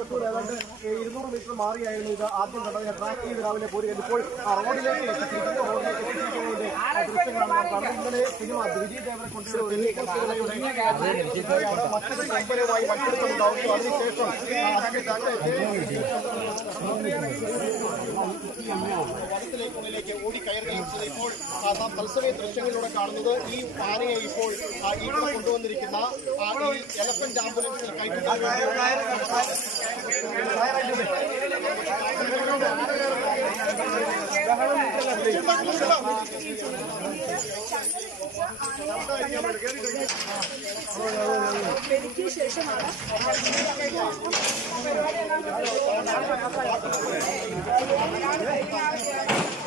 200 metre മാറിയായിരുന്നു ഇത് ആദ്യം കണ്ടത്. ട്രാക്ക് ചെയ്ത് രാവിലെ പോരുകയാണ്. ഇപ്പോൾ റോഡിലേക്ക് എത്തിച്ചിരിക്കുന്നു. റോഡിലേക്ക് എത്തിച്ചിരിക്കുന്നതിന്റെ ദൃശ്യങ്ങളാണ് കാണുന്നത്. ഇന്നലെ സിനിമ വിജയ് ദേവരെ കൊണ്ടുവരുന്ന മറ്റൊരു കമ്പനിയുമായി മത്സരത്തിലുണ്ടാവുന്നു. അതിനുശേഷം വനത്തിലേക്കുള്ളിലേക്ക് ഓടിക്കയറുകയും ചെയ്ത് ഇപ്പോൾ നാം തത്സമയ ദൃശ്യങ്ങളിലൂടെ കാണുന്നത് ഈ ആനയെ ഇപ്പോൾ ഇവിടെ കൊണ്ടുവന്നിരിക്കുന്ന ഈ എലഫന്റ് ആംബുലൻസിൽ കയറ്റുക. ശേഷമാണ് പരിപാടി